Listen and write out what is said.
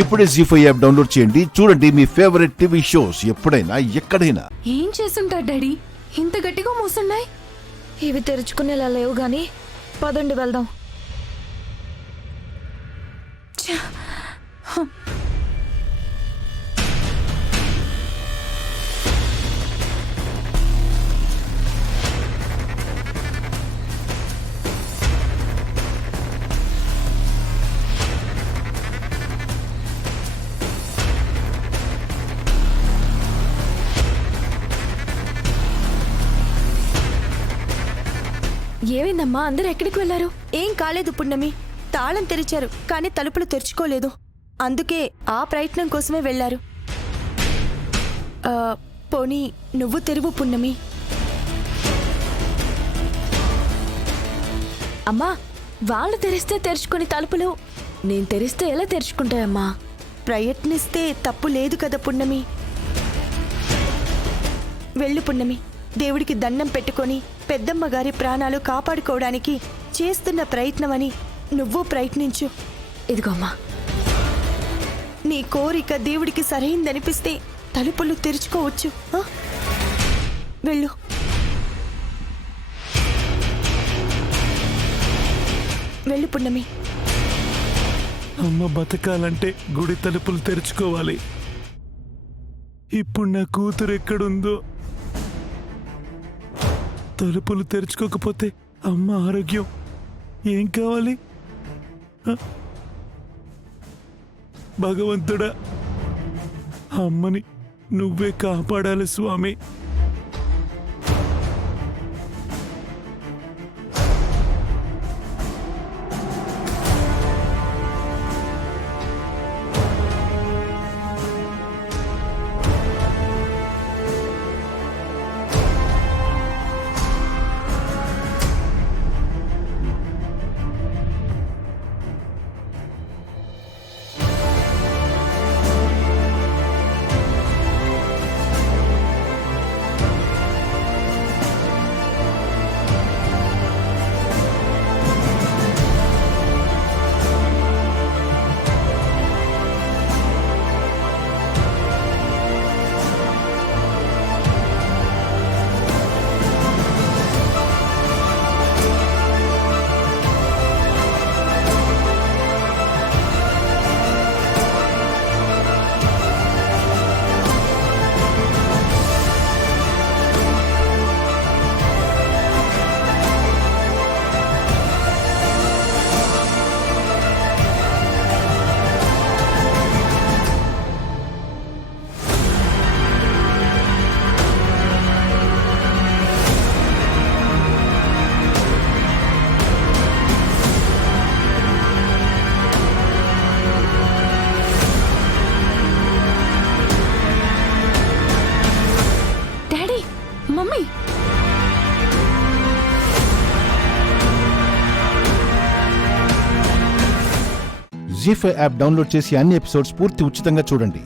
ఇప్పుడే జీ5 app download చేయండి. చూడండి మీ ఫేవరెట్ టీవీ షోస్ ఎప్పుడైనా ఎక్కడైనా. ఏం చేస్తుంటారు డాడీ, ఇంత గట్టిగా మూసున్నాయి? ఇవి తెరుచుకునేలా లేవు గాని పదండి వెళ్దాం. ఏమైందమ్మా, అందరూ ఎక్కడికి వెళ్ళారు? ఏం కాలేదు పున్నమి, తాళం తెరిచారు కానీ తలుపులు తెరుచుకోలేదు. అందుకే ఆ ప్రయత్నం కోసమే వెళ్ళారు. పోనీ నువ్వు తెరువు పున్నమి. అమ్మా, వాళ్ళు తెరిస్తే తెరుచుకొని తలుపులు నేను తెరిస్తే ఎలా తెరుచుకుంటాయమ్మా? ప్రయత్నిస్తే తప్పు లేదు కదా పున్నమి. వెళ్ళు పున్నమి, దేవుడికి దండం పెట్టుకొని పెద్దమ్మ గారి ప్రాణాలు కాపాడుకోవడానికి చేస్తున్న ప్రయత్నమని నువ్వు ప్రయత్నించు. ఇదిగో అమ్మా. నీ కోరిక దేవుడికి సరైందనిపిస్తే తలుపులు తెరుచుకోవచ్చు. వెళ్ళు. వెళ్ళు పున్నమి. అమ్మ బతకాలంటే గుడి తలుపులు తెరుచుకోవాలి. ఇప్పుడు నా కూతురు ఎక్కడుందో? తలుపులు తెరుచుకోకపోతే అమ్మ ఆరోగ్యం ఏం కావాలి? భగవంతుడా, అమ్మని నువ్వే కాపాడాలి స్వామి. మమ్మీ, జీ5 యాప్ డౌన్లోడ్ చేసి అన్ని ఎపిసోడ్స్ పూర్తి ఉచితంగా చూడండి.